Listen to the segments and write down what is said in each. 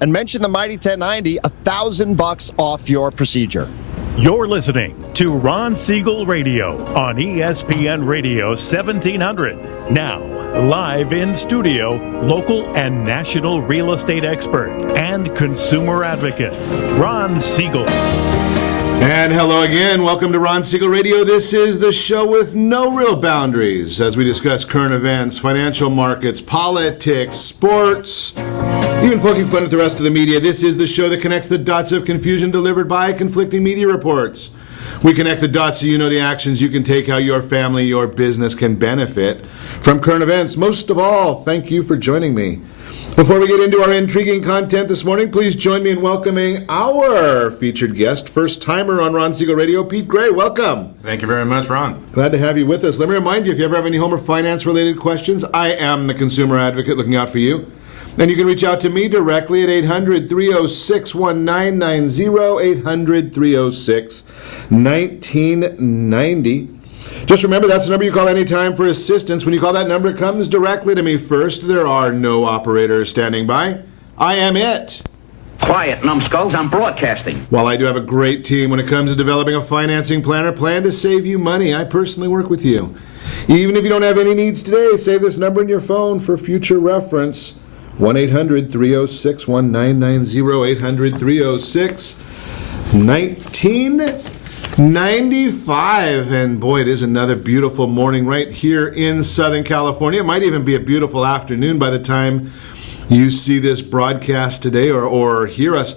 and mention the Mighty 1090, $1,000 off your procedure. You're listening to Ron Siegel Radio on ESPN Radio 1700. Now, live in studio, local and national real estate expert and consumer advocate, Ron Siegel. And hello again. Welcome to Ron Siegel Radio. This is the show with no real boundaries as we discuss current events, financial markets, politics, sports, even poking fun at the rest of the media. This is the show that connects the dots of confusion delivered by conflicting media reports. We connect the dots so you know the actions you can take, how your family, your business can benefit from current events. Most of all, thank you for joining me. Before we get into our intriguing content this morning, please join me in welcoming our featured guest, first-timer on Ron Siegel Radio, Pete Gray. Welcome. Thank you very much, Ron. Glad to have you with us. Let me remind you, if you ever have any home or finance-related questions, I am the consumer advocate looking out for you. And you can reach out to me directly at 800-306-1990, 800-306-1990. Just remember, that's the number you call anytime for assistance. When you call that number, it comes directly to me first. There are no operators standing by. I am it. Quiet, numbskulls, I'm broadcasting. While I do have a great team when it comes to developing a financing planner, plan to save you money. I personally work with you. Even if you don't have any needs today, save this number in your phone for future reference. 1-800-306-1990, 800-306-1995. And boy, it is another beautiful morning right here in Southern California. It might even be a beautiful afternoon by the time you see this broadcast today or hear us.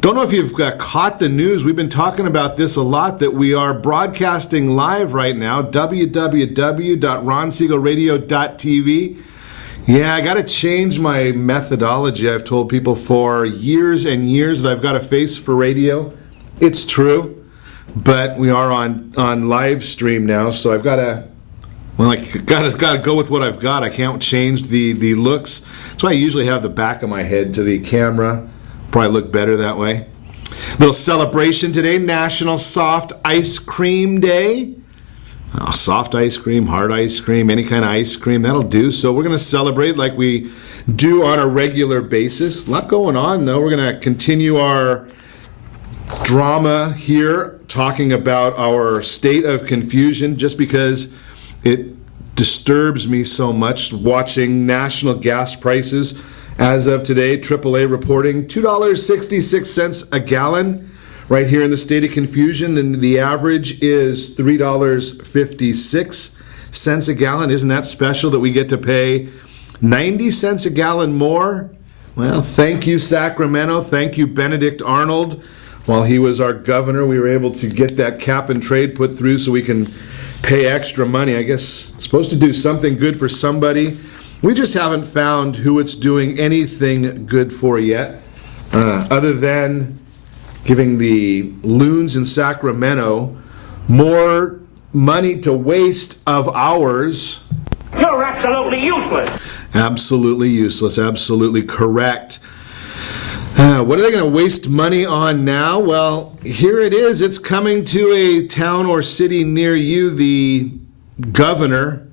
Don't know if you've caught the news. We've been talking about this a lot, that we are broadcasting live right now, www.ronsiegelradio.tv. Yeah, I got to change my methodology. I've told people for years and years that I've got a face for radio. It's true, but we are on live stream now, so I've got to, well, I got to go with what I've got. I can't change the looks. That's why I usually have the back of my head to the camera. Probably look better that way. Little celebration today, National Soft Ice Cream Day. Oh, soft ice cream, hard ice cream, any kind of ice cream, that'll do. So we're going to celebrate like we do on a regular basis. A lot going on, though. We're going to continue our drama here, talking about our state of confusion, just because it disturbs me so much watching national gas prices. As of today, AAA reporting $2.66 a gallon. Right here in the state of confusion, and the average is $3.56 a gallon. Isn't that special that we get to pay 90 cents a gallon more? Well, thank you, Sacramento. Thank you, Benedict Arnold. While he was our governor, we were able to get that cap and trade put through so we can pay extra money. I guess it's supposed to do something good for somebody. We just haven't found who it's doing anything good for yet, other than giving the loons in Sacramento more money to waste of ours. You're absolutely useless. Absolutely useless. Absolutely correct. What are they going to waste money on now? Well, here it is. It's coming to a town or city near you. The governor,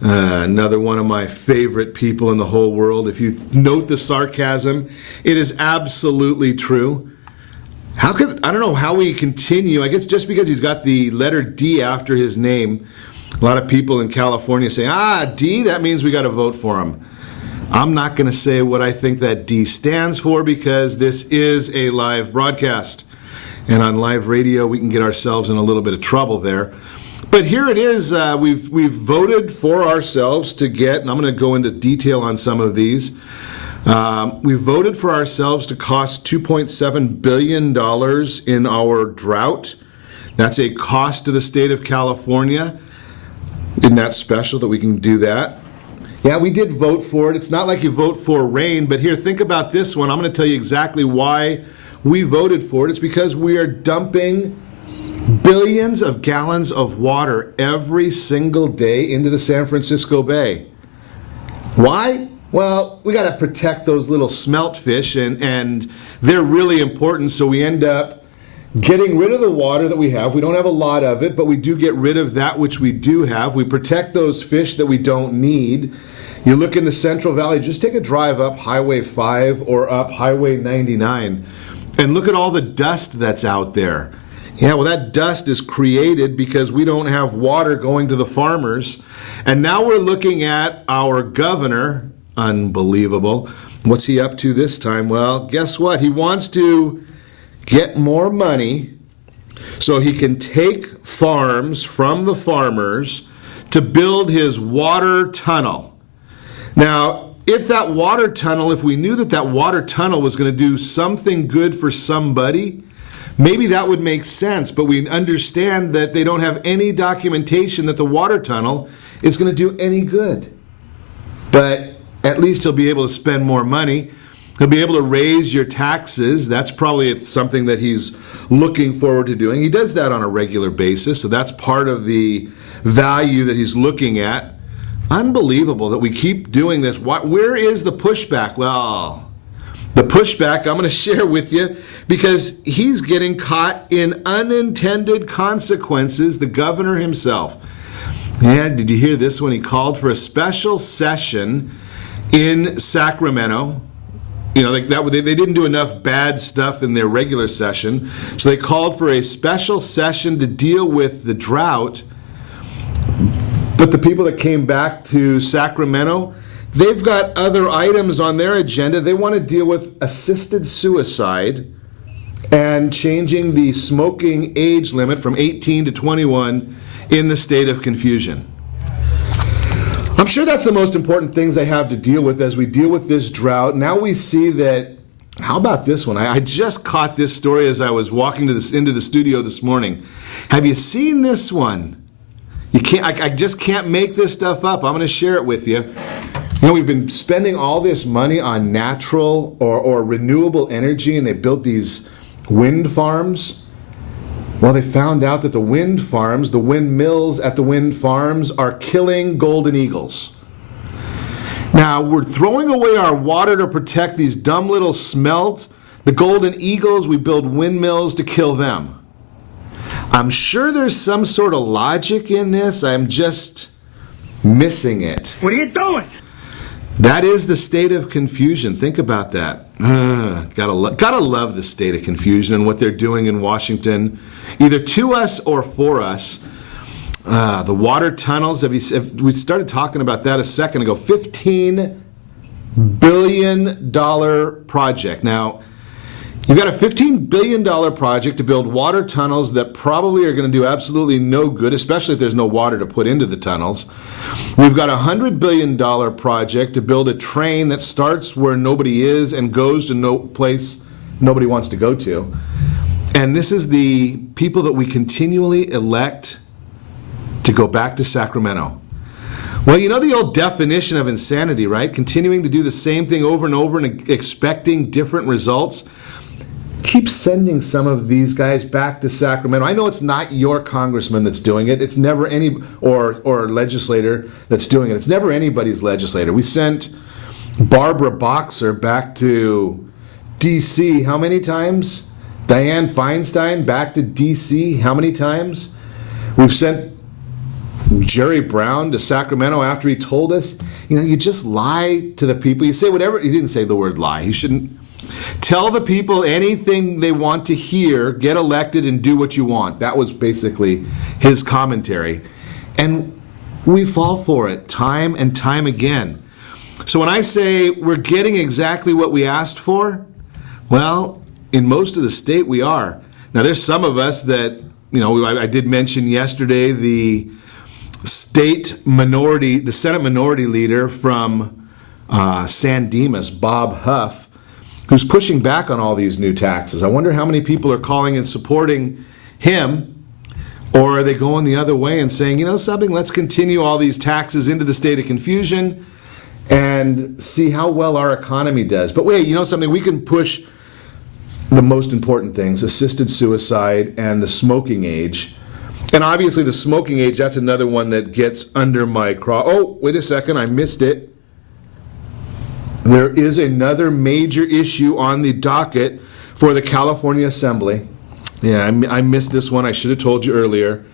another one of my favorite people in the whole world. If you note the sarcasm, it is absolutely true. I don't know how we continue. I guess just because he's got the letter D after his name, a lot of people in California say, D, that means we got to vote for him. I'm not going to say what I think that D stands for because this is a live broadcast. And on live radio, we can get ourselves in a little bit of trouble there. But here it is. We've voted for ourselves to get, and I'm going to go into detail on some of these. We voted for ourselves to cost $2.7 billion in our drought. That's a cost to the state of California. Isn't that special that we can do that? Yeah, we did vote for it. It's not like you vote for rain, but here, think about this one. I'm going to tell you exactly why we voted for it. It's because we are dumping billions of gallons of water every single day into the San Francisco Bay. Why? Well, we got to protect those little smelt fish, and they're really important, so we end up getting rid of the water that we have. We don't have a lot of it, but we do get rid of that which we do have. We protect those fish that we don't need. You look in the Central Valley, just take a drive up Highway 5 or up Highway 99 and look at all the dust that's out there. Yeah, well, that dust is created because we don't have water going to the farmers. And now we're looking at our governor. Unbelievable. What's he up to this time? Well, guess what? He wants to get more money so he can take farms from the farmers to build his water tunnel. Now, if we knew that that water tunnel was going to do something good for somebody, maybe that would make sense, but we understand that they don't have any documentation that the water tunnel is going to do any good. But at least he'll be able to spend more money. He'll be able to raise your taxes. That's probably something that he's looking forward to doing. He does that on a regular basis, so that's part of the value that he's looking at. Unbelievable that we keep doing this. Where is the pushback? Well, the pushback I'm going to share with you because he's getting caught in unintended consequences, the governor himself. Yeah, did you hear this one? He called for a special session in Sacramento. You know, like that, they didn't do enough bad stuff in their regular session, so they called for a special session to deal with the drought. But the people that came back to Sacramento, they've got other items on their agenda. They want to deal with assisted suicide and changing the smoking age limit from 18 to 21 in the state of confusion. I'm sure that's the most important things they have to deal with as we deal with this drought. Now we see that, how about this one? I just caught this story as I was walking into the studio this morning. Have you seen this one? I just can't make this stuff up. I'm going to share it with you. You know, we've been spending all this money on natural or renewable energy, and they built these wind farms. Well, they found out that the wind farms, the windmills at the wind farms, are killing golden eagles. Now, we're throwing away our water to protect these dumb little smelt. The golden eagles, we build windmills to kill them. I'm sure there's some sort of logic in this. I'm just missing it. What are you doing? That is the state of confusion. Think about that. Gotta love the state of confusion and what they're doing in Washington, either to us or for us. The water tunnels, we started talking about that a second ago. $15 billion project. Now, you've got a $15 billion project to build water tunnels that probably are going to do absolutely no good, especially if there's no water to put into the tunnels. We've got a $100 billion project to build a train that starts where nobody is and goes to no place nobody wants to go to. And this is the people that we continually elect to go back to Sacramento. Well, you know the old definition of insanity, right? Continuing to do the same thing over and over and expecting different results. Keep sending some of these guys back to Sacramento. I know it's not your congressman that's doing it. It's never any, or legislator that's doing it. It's never anybody's legislator. We sent Barbara Boxer back to D.C. how many times? Dianne Feinstein back to D.C. how many times? We've sent Jerry Brown to Sacramento after he told us, you know, you just lie to the people. You say whatever. He didn't say the word lie. He shouldn't. Tell the people anything they want to hear, get elected, and do what you want. That was basically his commentary. And we fall for it time and time again. So when I say we're getting exactly what we asked for, well, in most of the state we are. Now there's some of us that, you know, I did mention yesterday the Senate minority leader from San Dimas, Bob Huff, who's pushing back on all these new taxes. I wonder how many people are calling and supporting him, or are they going the other way and saying, you know something, let's continue all these taxes into the state of confusion and see how well our economy does. But wait, you know something, we can push the most important things, assisted suicide and the smoking age. And obviously the smoking age, that's another one that gets under my craw. Oh, wait a second, I missed it. There is another major issue on the docket for the California Assembly. Yeah, I missed this one. I should have told you earlier.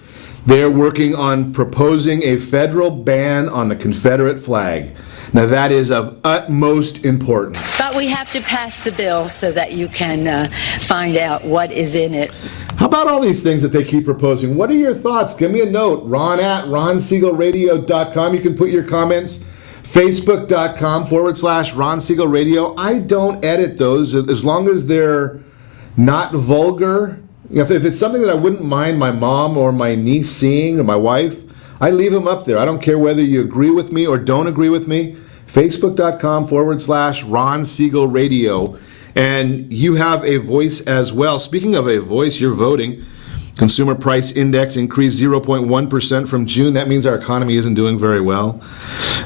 They're working on proposing a federal ban on the Confederate flag. Now, that is of utmost importance. But we have to pass the bill so that you can find out what is in it. How about all these things that they keep proposing? What are your thoughts? Give me a note. Ron at RonSiegelRadio.com. You can put your comments. Facebook.com/Ron Siegel Radio. I don't edit those as long as they're not vulgar. If it's something that I wouldn't mind my mom or my niece seeing or my wife, I leave them up there. I don't care whether you agree with me or don't agree with me. Facebook.com/Ron Siegel Radio. And you have a voice as well. Speaking of a voice, you're voting. Consumer Price Index increased 0.1% from June. That means our economy isn't doing very well.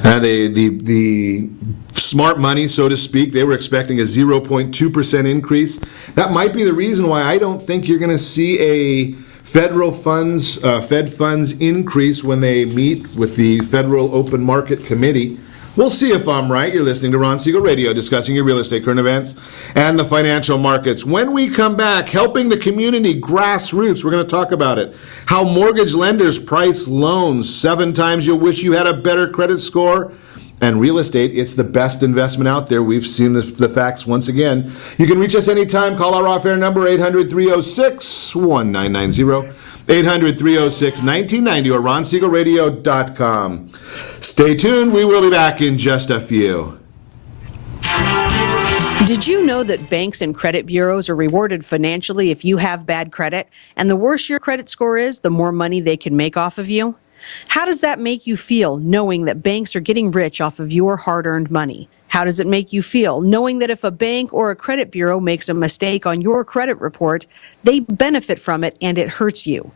The smart money, so to speak, they were expecting a 0.2% increase. That might be the reason why I don't think you're going to see a federal funds, Fed funds increase when they meet with the Federal Open Market Committee. We'll see if I'm right. You're listening to Ron Siegel Radio, discussing your real estate, current events, and the financial markets. When we come back, helping the community, grassroots, we're going to talk about it. How mortgage lenders price loans, 7 times you'll wish you had a better credit score. And real estate, it's the best investment out there. We've seen the facts once again. You can reach us anytime. Call our off-air number, 800-306-1990. 800-306-1990 or RonSiegelRadio.com. Stay tuned. We will be back in just a few. Did you know that banks and credit bureaus are rewarded financially if you have bad credit? And the worse your credit score is, the more money they can make off of you? How does that make you feel, knowing that banks are getting rich off of your hard-earned money? How does it make you feel, knowing that if a bank or a credit bureau makes a mistake on your credit report, they benefit from it and it hurts you?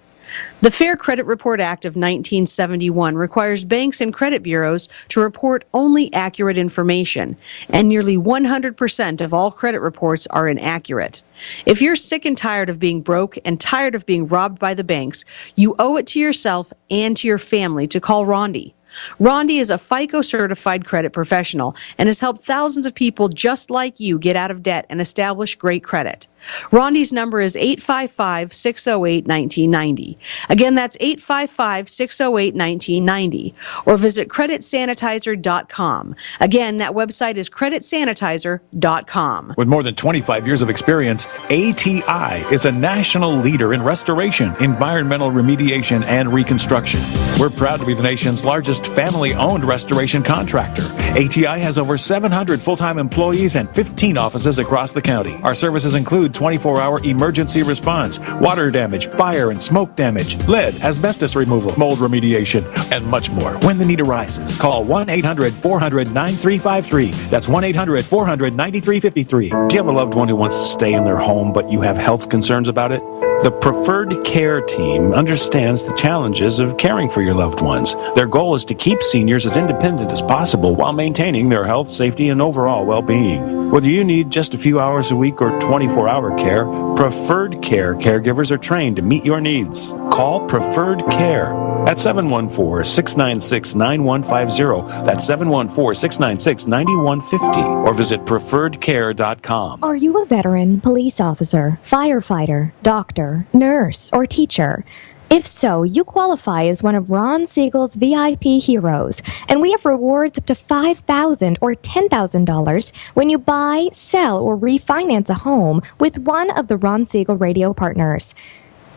The Fair Credit Report Act of 1971 requires banks and credit bureaus to report only accurate information, and nearly 100% of all credit reports are inaccurate. If you're sick and tired of being broke and tired of being robbed by the banks, you owe it to yourself and to your family to call Rondi. Rondi is a FICO-certified credit professional and has helped thousands of people just like you get out of debt and establish great credit. Rondi's number is 855-608-1990. Again, that's 855-608-1990. Or visit creditsanitizer.com. Again, that website is creditsanitizer.com. With more than 25 years of experience, ATI is a national leader in restoration, environmental remediation, and reconstruction. We're proud to be the nation's largest family-owned restoration contractor. ATI has over 700 full-time employees and 15 offices across the county. Our services include 24-hour emergency response, water damage, fire and smoke damage, lead, asbestos removal, mold remediation, and much more. When the need arises, call 1-800-400-9353. That's 1-800-400-9353. Do you have a loved one who wants to stay in their home, but you have health concerns about it? The Preferred Care team understands the challenges of caring for your loved ones. Their goal is to keep seniors as independent as possible while maintaining their health, safety, and overall well-being. Whether you need just a few hours a week or 24-hour care, Preferred Care caregivers are trained to meet your needs. Call Preferred Care at 714-696-9150. That's 714-696-9150. Or visit preferredcare.com. Are you a veteran, police officer, firefighter, doctor, nurse, or teacher? If so, you qualify as one of Ron Siegel's VIP heroes, and we have rewards up to $5,000 or $10,000 when you buy, sell, or refinance a home with one of the Ron Siegel radio partners.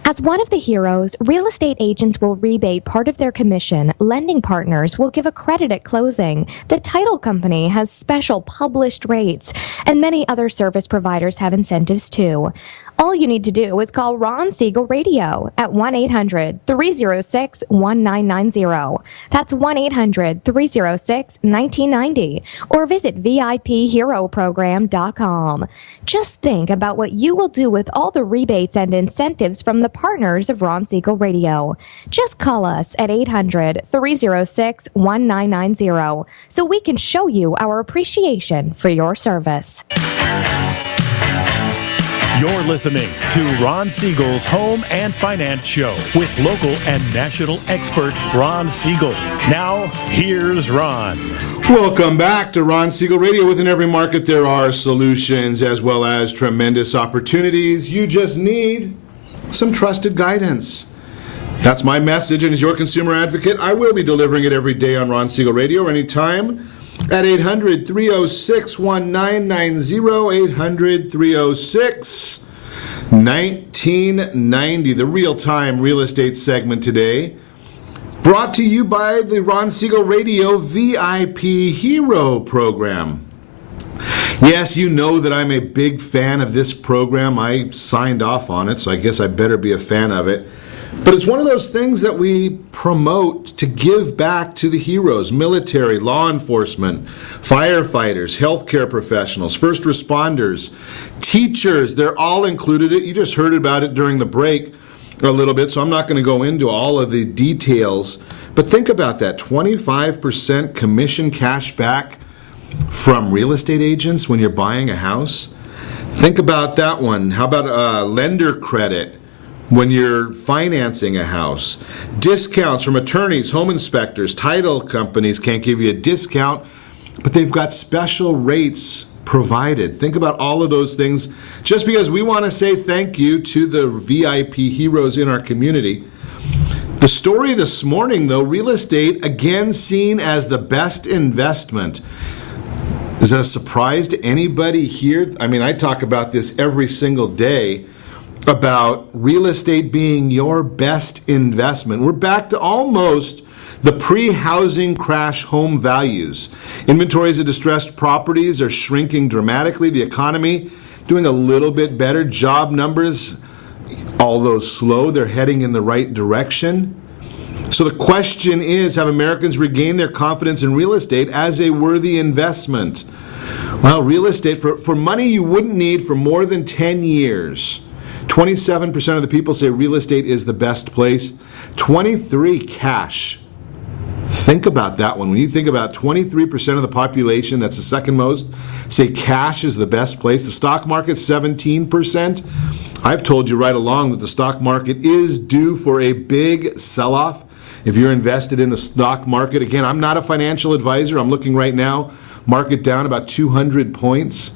As one of the heroes, real estate agents will rebate part of their commission, lending partners will give a credit at closing, the title company has special published rates, and many other service providers have incentives too. All you need to do is call Ron Siegel Radio at 1-800-306-1990. That's 1-800-306-1990. Or visit VIPHeroProgram.com. Just think about what you will do with all the rebates and incentives from the partners of Ron Siegel Radio. Just call us at 800-306-1990 so we can show you our appreciation for your service. You're listening to Ron Siegel's Home and Finance Show with local and national expert Ron Siegel. Now, here's Ron. Welcome back to Ron Siegel Radio. Within every market, there are solutions as well as tremendous opportunities. You just need some trusted guidance. That's my message, and as your consumer advocate, I will be delivering it every day on Ron Siegel Radio or anytime at 800-306-1990, 800-306-1990. The real-time real estate segment today, brought to you by the Ron Siegel Radio VIP Hero Program. Yes, you know that I'm a big fan of this program. I signed off on it, so I guess I better be a fan of it. But it's one of those things that we promote to give back to the heroes: military, law enforcement, firefighters, healthcare professionals, first responders, teachers. They're all included. You just heard about it during the break a little bit, so I'm not going to go into all of the details. But think about that, 25% commission cash back from real estate agents when you're buying a house. Think about that one. How about lender credit when you're financing a house? Discounts from attorneys, home inspectors, title companies can't give you a discount, but they've got special rates provided. Think about all of those things, just because we want to say thank you to the VIP heroes in our community. The story this morning, though, real estate again seen as the best investment. Is that a surprise to anybody here? I mean, I talk about this every single day, about real estate being your best investment. We're back to almost the pre-housing crash home values. Inventories of distressed properties are shrinking dramatically. The economy doing a little bit better. Job numbers, although slow, they're heading in the right direction. So the question is, have Americans regained their confidence in real estate as a worthy investment? Well, real estate, for money you wouldn't need for more than 10 years, 27% of the people say real estate is the best place. 23 cash. Think about that one. When you think about 23% of the population, that's the second most, say cash is the best place. The stock market, 17%. I've told you right along that the stock market is due for a big sell-off. If you're invested in the stock market, again, I'm not a financial advisor. I'm looking right now, market down about 200 points.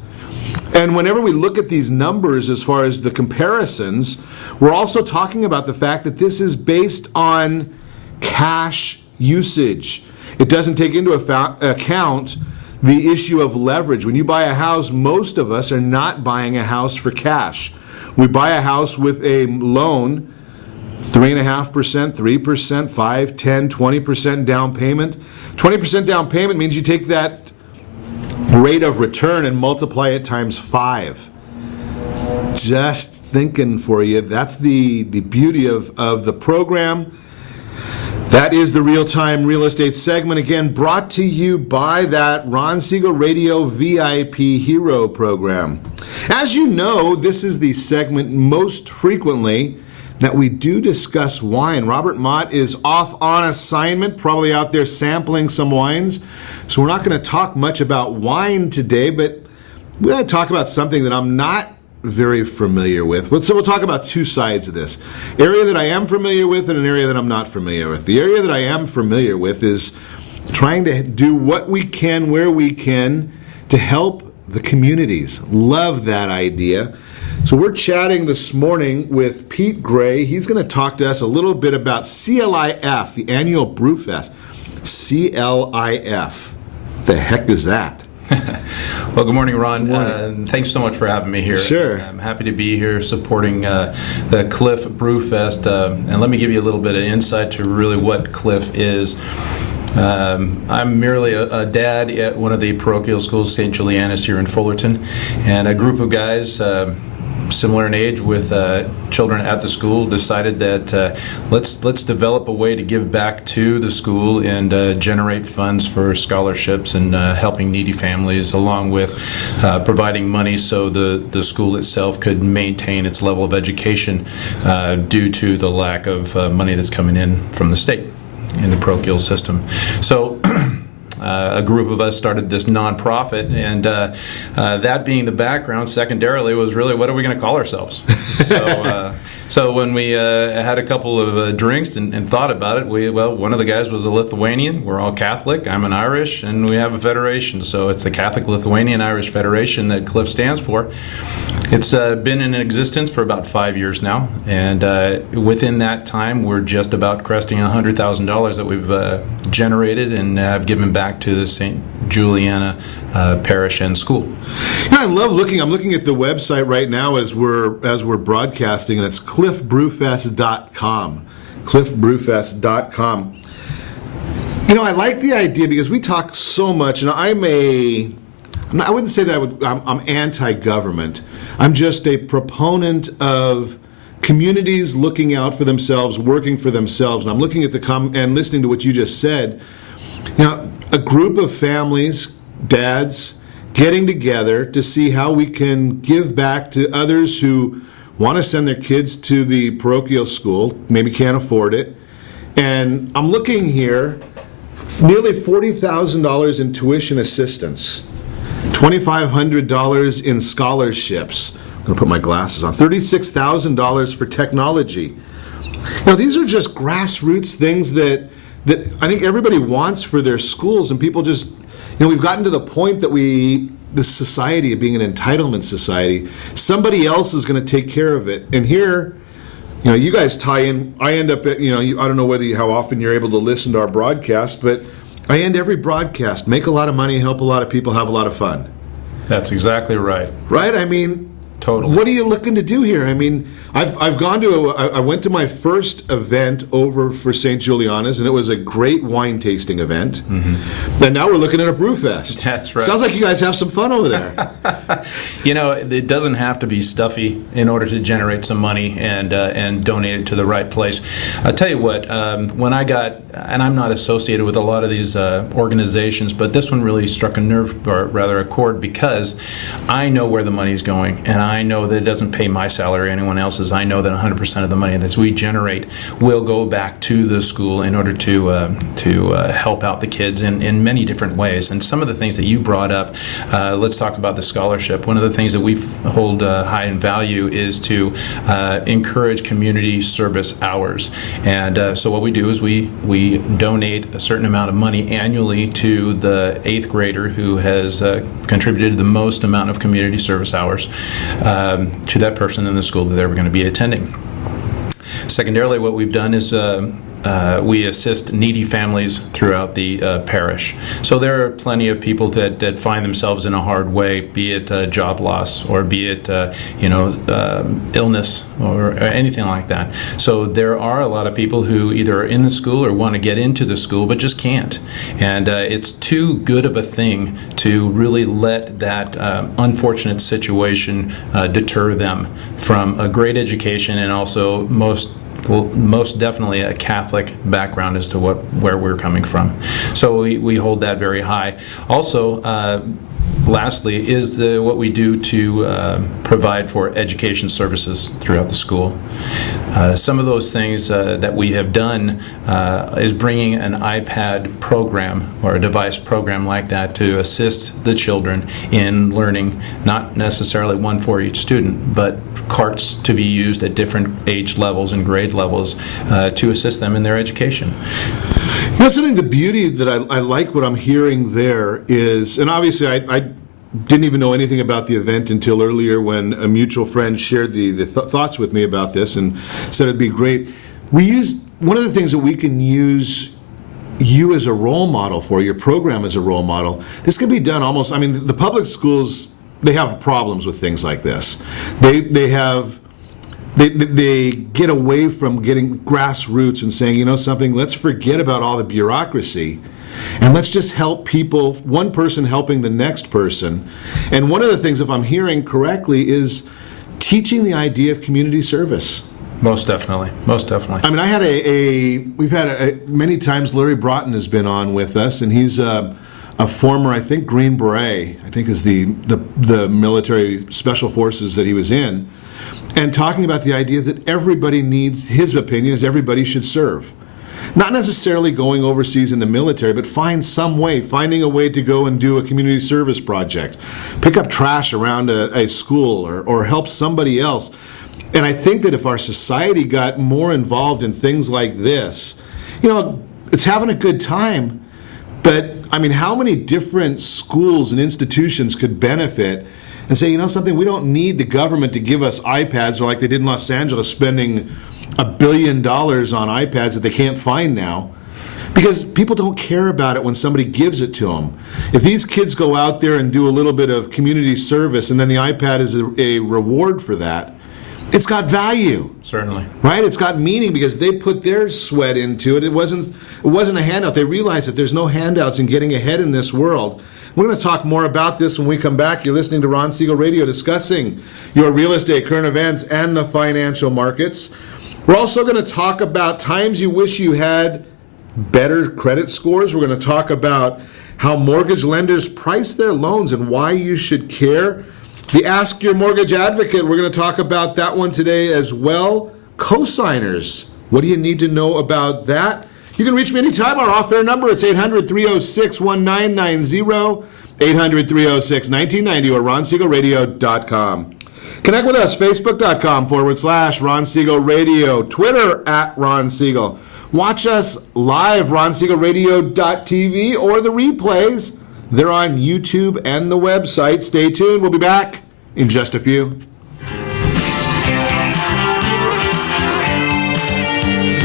And whenever we look at these numbers as far as the comparisons, we're also talking about the fact that this is based on cash usage. It doesn't take into account the issue of leverage. When you buy a house, most of us are not buying a house for cash. We buy a house with a loan, 3.5%, 3%, 5, 10, 20% down payment. 20% down payment means you take that rate of return and multiply it times 5. Just thinking for you, that's the beauty of the program. That is the real-time real estate segment, again, brought to you by that Ron Siegel Radio VIP Hero Program. As you know, this is the segment most frequently that we do discuss wine. Robert Mott is off on assignment, probably out there sampling some wines. So we're not going to talk much about wine today, but we're going to talk about something that I'm not very familiar with. So we'll talk about two sides of this. Area that I am familiar with and an area that I'm not familiar with. The area that I am familiar with is trying to do what we can, where we can, to help the communities. Love that idea. So we're chatting this morning with Pete Gray. He's going to talk to us a little bit about CLIF, the annual Brewfest. CLIF. The heck is that? Well, good morning, Ron. Thanks so much for having me here. Sure. I'm happy to be here supporting the Cliff Brewfest. And let me give you a little bit of insight to really what Cliff is. I'm merely a dad at one of the parochial schools, St. Juliana's here in Fullerton, and a group of guys similar in age with children at the school decided that let's develop a way to give back to the school and generate funds for scholarships and helping needy families, along with providing money so the school itself could maintain its level of education due to the lack of money that's coming in from the state in the parochial system. So a group of us started this nonprofit, and that being the background, secondarily, was really, what are we going to call ourselves? So when we had a couple of drinks and thought about it, one of the guys was a Lithuanian. We're all Catholic. I'm an Irish, and we have a federation. So it's the Catholic Lithuanian Irish Federation that CLIF stands for. It's been in existence for about 5 years now, and within that time, we're just about cresting $100,000 that we've generated and have given back to the St. Juliana parish and school. I love looking. I'm looking at the website right now as we're broadcasting, and it's cliffbrewfest.com. cliffbrewfest.com. I like the idea because we talk so much, and I wouldn't say that I'm anti-government. I'm just a proponent of communities looking out for themselves, working for themselves. And I'm looking at and listening to what you just said. A group of families, dads, getting together to see how we can give back to others who want to send their kids to the parochial school, maybe can't afford it. And I'm looking here, nearly $40,000 in tuition assistance, $2,500 in scholarships. I'm going to put my glasses on. $36,000 for technology. These are just grassroots things that I think everybody wants for their schools, and people just, we've gotten to the point that this society of being an entitlement society, somebody else is going to take care of it. And here, you guys tie in. I end up at, I don't know how often you're able to listen to our broadcast, but I end every broadcast, make a lot of money, help a lot of people, have a lot of fun. That's exactly right. Right? Totally. What are you looking to do here? I've gone to I went to my first event over for St. Juliana's, and it was a great wine tasting event. Mm-hmm. And now we're looking at a brew fest. That's right. Sounds like you guys have some fun over there. It doesn't have to be stuffy in order to generate some money and donate it to the right place. I'll tell you what, when I got, and I'm not associated with a lot of these organizations, but this one really struck a nerve, or rather a chord, because I know where the money's going, and I know that it doesn't pay my salary or anyone else's. I know that 100% of the money that we generate will go back to the school in order to help out the kids in many different ways. And some of the things that you brought up, let's talk about the scholarship. One of the things that we hold high in value is to encourage community service hours. And so what we do is we donate a certain amount of money annually to the 8th grader who has contributed the most amount of community service hours to that person in the school that they're going to be attending. Secondarily, what we've done is we assist needy families throughout the parish. So there are plenty of people that find themselves in a hard way, be it job loss or be it illness or anything like that. So there are a lot of people who either are in the school or want to get into the school but just can't. And it's too good of a thing to really let that unfortunate situation deter them from a great education and also most definitely a Catholic background as to where we're coming from. So we hold that very high. Also, lastly, is what we do to provide for education services throughout the school. Some of those things that we have done is bringing an iPad program or a device program like that to assist the children in learning, not necessarily one for each student, but carts to be used at different age levels and grade levels to assist them in their education. Something, the beauty that I like what I'm hearing there is, and obviously I didn't even know anything about the event until earlier when a mutual friend shared the thoughts with me about this and said it'd be great. One of the things that we can use you as a role model for, your program as a role model, this can be done almost, the public schools, they have problems with things like this. They get away from getting grassroots and saying, something, let's forget about all the bureaucracy and let's just help people, one person helping the next person. And one of the things, if I'm hearing correctly, is teaching the idea of community service. Most definitely. We've had many times Larry Broughton has been on with us, and he's a former, I think, Green Beret, I think is the military special forces that he was in, and talking about the idea that everybody needs, his opinion is everybody should serve. Not necessarily going overseas in the military, but finding a way to go and do a community service project, pick up trash around a school or help somebody else. And I think that if our society got more involved in things like this, it's having a good time, but how many different schools and institutions could benefit and say, something, we don't need the government to give us iPads, or like they did in Los Angeles, spending $1 billion on iPads that they can't find now. Because people don't care about it when somebody gives it to them. If these kids go out there and do a little bit of community service and then the iPad is a reward for that, it's got value. Certainly. Right? It's got meaning because they put their sweat into it. It wasn't a handout. They realized that there's no handouts in getting ahead in this world. We're going to talk more about this when we come back. You're listening to Ron Siegel Radio discussing your real estate, current events, and the financial markets. We're also going to talk about times you wish you had better credit scores. We're going to talk about how mortgage lenders price their loans and why you should care. The Ask Your Mortgage Advocate, we're going to talk about that one today as well. Cosigners, what do you need to know about that? You can reach me anytime. Our off-air number, it's 800-306-1990, 800-306-1990, or ronsiegelradio.com. Connect with us, facebook.com/Ron Siegel Radio, Twitter @Ron Siegel. Watch us live, ronsiegelradio.tv, or the replays. They're on YouTube and the website. Stay tuned. We'll be back in just a few.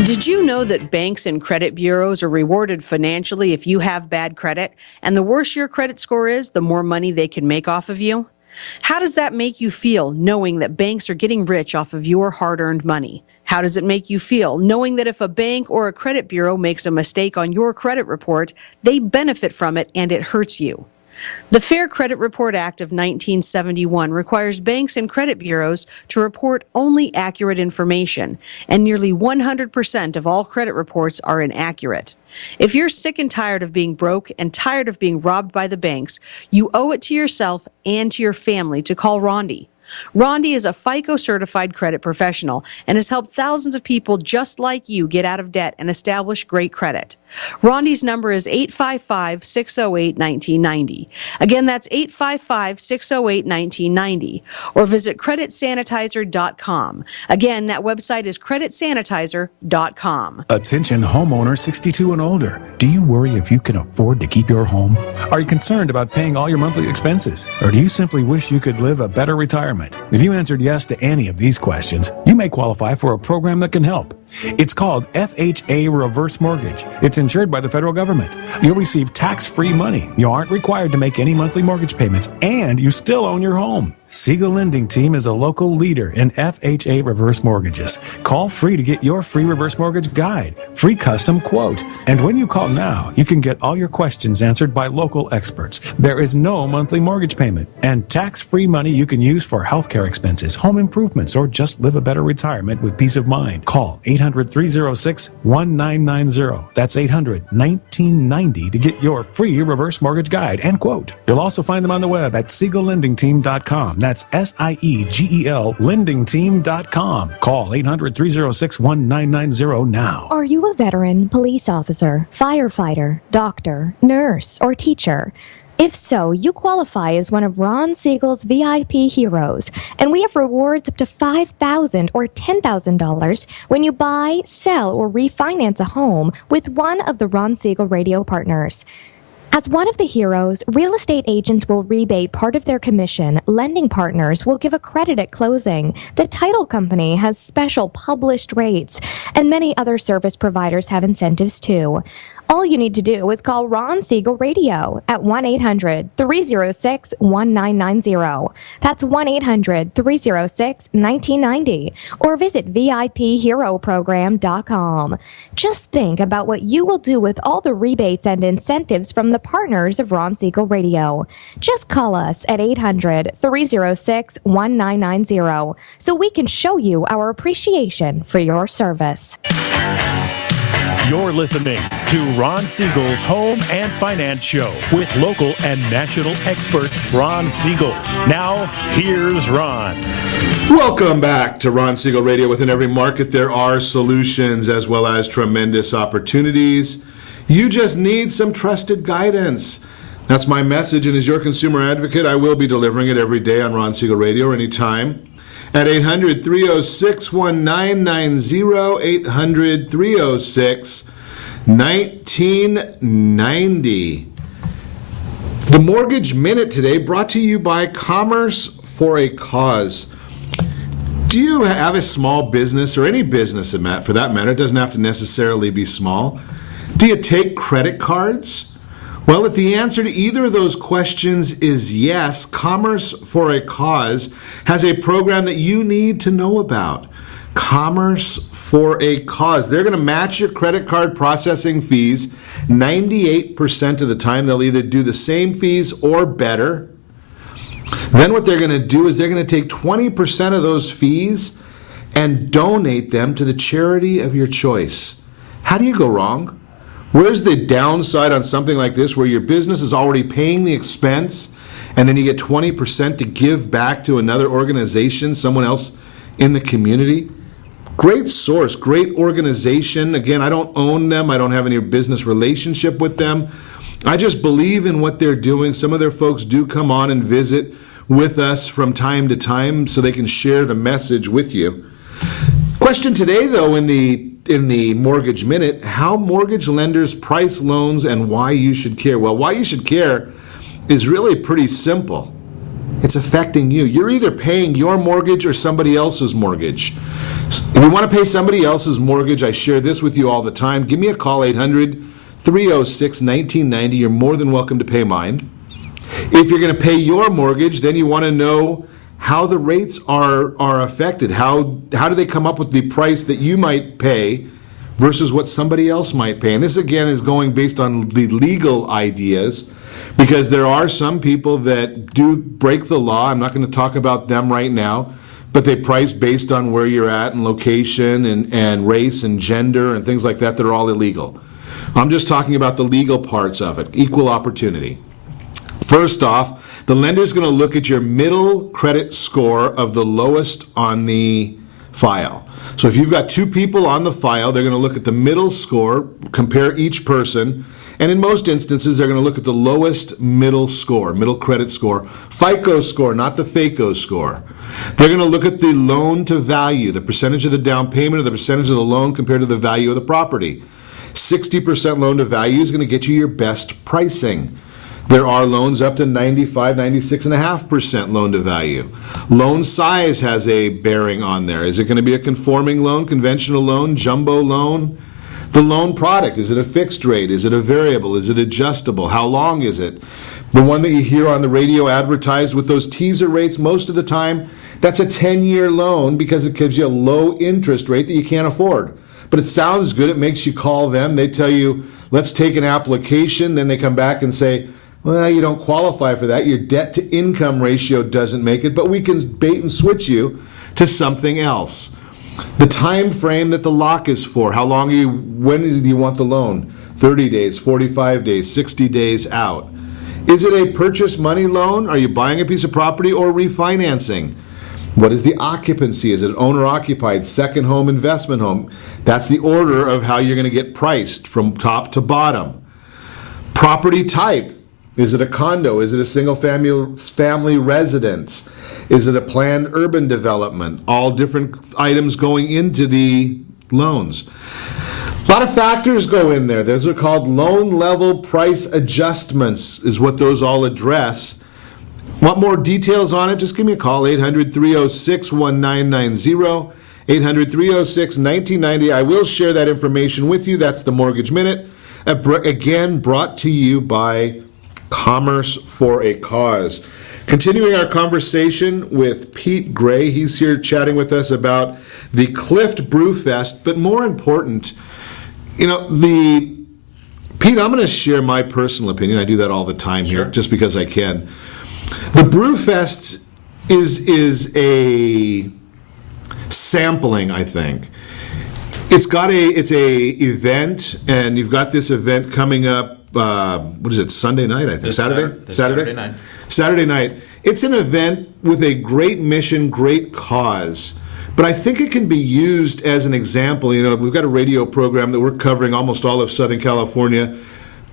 Did you know that banks and credit bureaus are rewarded financially if you have bad credit? And the worse your credit score is, the more money they can make off of you? How does that make you feel, knowing that banks are getting rich off of your hard-earned money? How does it make you feel, knowing that if a bank or a credit bureau makes a mistake on your credit report, they benefit from it and it hurts you? The Fair Credit Report Act of 1971 requires banks and credit bureaus to report only accurate information, and nearly 100% of all credit reports are inaccurate. If you're sick and tired of being broke and tired of being robbed by the banks, you owe it to yourself and to your family to call Rondi. Rondi is a FICO-certified credit professional and has helped thousands of people just like you get out of debt and establish great credit. Rondi's number is 855-608-1990. Again, that's 855-608-1990. Or visit creditsanitizer.com. Again, that website is creditsanitizer.com. Attention homeowners 62 and older. Do you worry if you can afford to keep your home? Are you concerned about paying all your monthly expenses? Or do you simply wish you could live a better retirement? If you answered yes to any of these questions, you may qualify for a program that can help. It's called FHA Reverse Mortgage. It's insured by the federal government. You'll receive tax-free money. You aren't required to make any monthly mortgage payments, and you still own your home. Siegel Lending Team is a local leader in FHA reverse mortgages. Call free to get your free reverse mortgage guide, free custom quote. And when you call now, you can get all your questions answered by local experts. There is no monthly mortgage payment and tax-free money you can use for healthcare expenses, home improvements, or just live a better retirement with peace of mind. Call 800-306-1990. That's 800-1990 to get your free reverse mortgage guide and quote. You'll also find them on the web at SiegelLendingTeam.com. That's SIEGEL lendingteam.com. Call 800-306-1990 now. Are you a veteran, police officer, firefighter, doctor, nurse, or teacher? If so, you qualify as one of Ron Siegel's VIP heroes, and we have rewards up to $5,000 or $10,000 when you buy, sell, or refinance a home with one of the Ron Siegel radio partners. As one of the heroes, real estate agents will rebate part of their commission, lending partners will give a credit at closing, the title company has special published rates, and many other service providers have incentives too. All you need to do is call Ron Siegel Radio at 1-800-306-1990. That's 1-800-306-1990. Or visit VIPHeroProgram.com. Just think about what you will do with all the rebates and incentives from the partners of Ron Siegel Radio. Just call us at 800-306-1990 so we can show you our appreciation for your service. You're listening to Ron Siegel's Home and Finance Show with local and national expert Ron Siegel. Now, here's Ron. Welcome back to Ron Siegel Radio. Within every market, there are solutions as well as tremendous opportunities. You just need some trusted guidance. That's my message, and as your consumer advocate, I will be delivering it every day on Ron Siegel Radio or anytime. At 800-306-1990, 800-306-1990. The Mortgage Minute today brought to you by Commerce for a Cause. Do you have a small business, or any business for that matter? It doesn't have to necessarily be small. Do you take credit cards? Well, if the answer to either of those questions is yes, Commerce for a Cause has a program that you need to know about. Commerce for a Cause. They're going to match your credit card processing fees 98% of the time. They'll either do the same fees or better. Then what they're going to do is they're going to take 20% of those fees and donate them to the charity of your choice. How do you go wrong? Where's the downside on something like this where your business is already paying the expense and then you get 20% to give back to another organization, someone else in the community? Great source, great organization. Again, I don't own them. I don't have any business relationship with them. I just believe in what they're doing. Some of their folks do come on and visit with us from time to time so they can share the message with you. Question today, though, in the Mortgage Minute, how mortgage lenders price loans and why you should care. Well, why you should care is really pretty simple. It's affecting you. You're either paying your mortgage or somebody else's mortgage. If you want to pay somebody else's mortgage, I share this with you all the time. Give me a call, 800-306-1990. You're more than welcome to pay mine. If you're going to pay your mortgage, then you want to know how the rates are affected. How do they come up with the price that you might pay versus what somebody else might pay? And this, again, is going based on the legal ideas, because there are some people that do break the law. I'm not going to talk about them right now, but they price based on where you're at and location and race and gender and things like that that are all illegal. I'm just talking about the legal parts of it, equal opportunity. First off, the lender's going to look at your middle credit score of the lowest on the file. So if you've got two people on the file, they're going to look at the middle score, compare each person, and in most instances, they're going to look at the lowest middle score, middle credit score, FICO score, not the FACO score. They're going to look at the loan to value, the percentage of the down payment or the percentage of the loan compared to the value of the property. 60% loan to value is going to get you your best pricing. There are loans up to 95, 96.5% loan to value. Loan size has a bearing on there. Is it going to be a conforming loan, conventional loan, jumbo loan? The loan product, is it a fixed rate? Is it a variable? Is it adjustable? How long is it? The one that you hear on the radio advertised with those teaser rates, most of the time, that's a 10-year loan because it gives you a low interest rate that you can't afford. But it sounds good. It makes you call them. They tell you, let's take an application. Then they come back and say, well, you don't qualify for that. Your debt to income ratio doesn't make it, but we can bait and switch you to something else. The time frame that the lock is for, when do you want the loan? 30 days, 45 days, 60 days out. Is it a purchase money loan? Are you buying a piece of property or refinancing? What is the occupancy? Is it owner occupied, second home, investment home? That's the order of how you're going to get priced from top to bottom. Property type. Is it a condo? Is it a single family residence? Is it a planned urban development? All different items going into the loans. A lot of factors go in there. Those are called loan level price adjustments, is what those all address. Want more details on it? Just give me a call, 800-306-1990, 800-306-1990. I will share that information with you. That's the Mortgage Minute. Again, brought to you by Commerce for a Cause. Continuing our conversation with Pete Gray. He's here chatting with us about the Clift Brewfest, but more important, Pete, I'm going to share my personal opinion. I do that all the time here, just because I can. The Brewfest is a sampling, I think. It's a event, and you've got this event coming up. What is it? Sunday night, I think. Saturday night. Saturday night. It's an event with a great mission, great cause. But I think it can be used as an example. We've got a radio program that we're covering almost all of Southern California.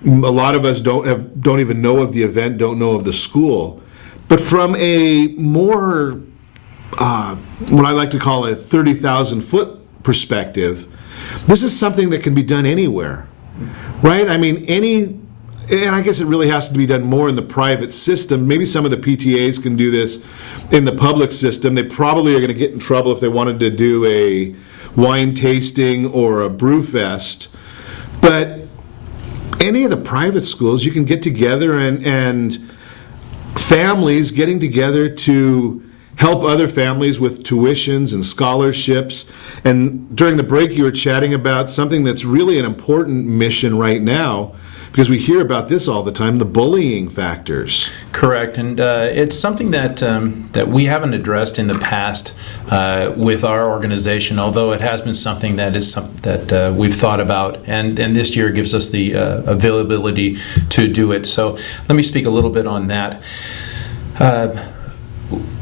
A lot of us don't even know of the event, don't know of the school. But from a more, what I like to call a 30,000-foot perspective, this is something that can be done anywhere, right? I mean, and I guess it really has to be done more in the private system. Maybe some of the PTAs can do this in the public system. They probably are going to get in trouble if they wanted to do a wine tasting or a brew fest. But any of the private schools, you can get together and families getting together to help other families with tuitions and scholarships. And during the break, you were chatting about something that's really an important mission right now, because we hear about this all the time, the bullying factors. Correct, and it's something that that we haven't addressed in the past with our organization, although it has been something that we've thought about, and this year gives us the availability to do it. So let me speak a little bit on that.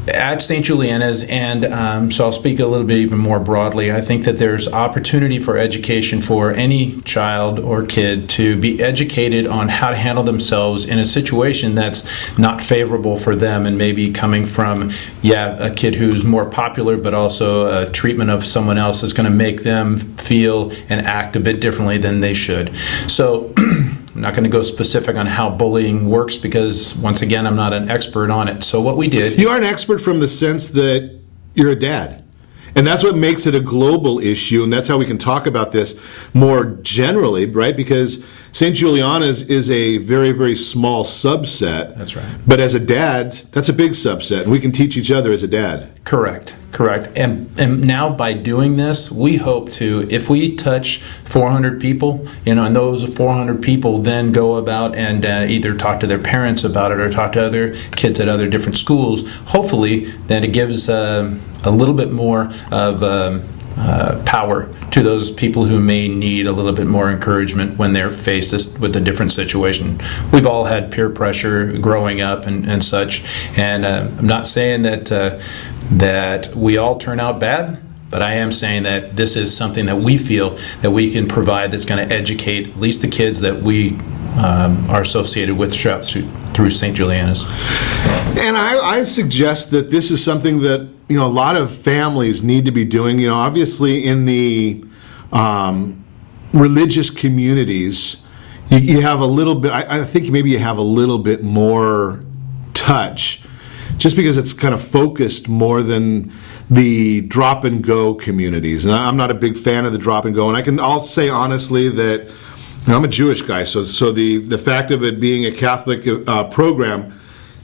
At St. Juliana's, and so I'll speak a little bit even more broadly, I think that there's opportunity for education for any child or kid to be educated on how to handle themselves in a situation that's not favorable for them, and maybe coming from, a kid who's more popular, but also a treatment of someone else is going to make them feel and act a bit differently than they should. So I'm not going to go specific on how bullying works because, once again, I'm not an expert on it. So what we did... You are an expert from the sense that you're a dad. And that's what makes it a global issue, and that's how we can talk about this more generally, right? Because St. Juliana's is a very, very small subset. That's right. But as a dad, that's a big subset, and we can teach each other as a dad. Correct. And now by doing this, we hope to, if we touch 400 people, and those 400 people then go about and either talk to their parents about it or talk to other kids at other different schools, hopefully then it gives a little bit more of power to those people who may need a little bit more encouragement when they're faced with a different situation. We've all had peer pressure growing up and such, and I'm not saying that we all turn out bad, but I am saying that this is something that we feel that we can provide that's going to educate at least the kids that we are associated with through St. Juliana's. And I suggest that this is something that a lot of families need to be doing. Obviously in the religious communities, you have a little bit. I think maybe you have a little bit more touch, just because it's kind of focused more than the drop and go communities. And I'm not a big fan of the drop and go. And I'll say honestly that I'm a Jewish guy, so the fact of it being a Catholic program,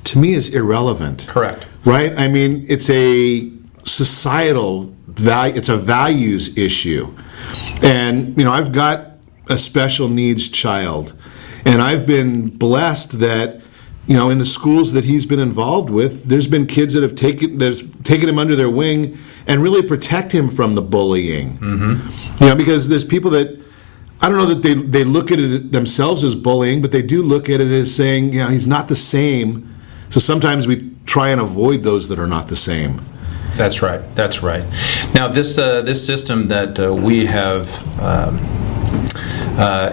to me, is irrelevant. Correct. Right? I mean, it's a societal value, it's a values issue. And, I've got a special needs child, and I've been blessed that, in the schools that he's been involved with, there's been kids that have taken him under their wing and really protect him from the bullying. Mm-hmm. Because there's people that, I don't know that they look at it themselves as bullying, but they do look at it as saying, he's not the same. So sometimes we try and avoid those that are not the same. That's right. Now, this system that we have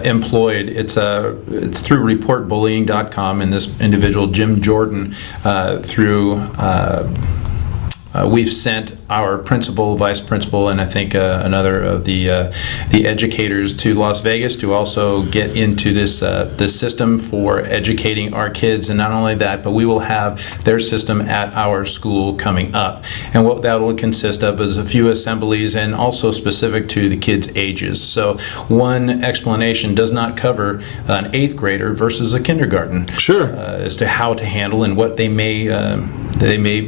employed, it's through reportbullying.com, and this individual, Jim Jordan, we've sent our principal, vice principal, and I think another of the educators to Las Vegas to also get into this system for educating our kids. And not only that, but we will have their system at our school coming up. And what that will consist of is a few assemblies, and also specific to the kids' ages. So one explanation does not cover an 8th grader versus a kindergarten. Sure. As to how to handle and what they may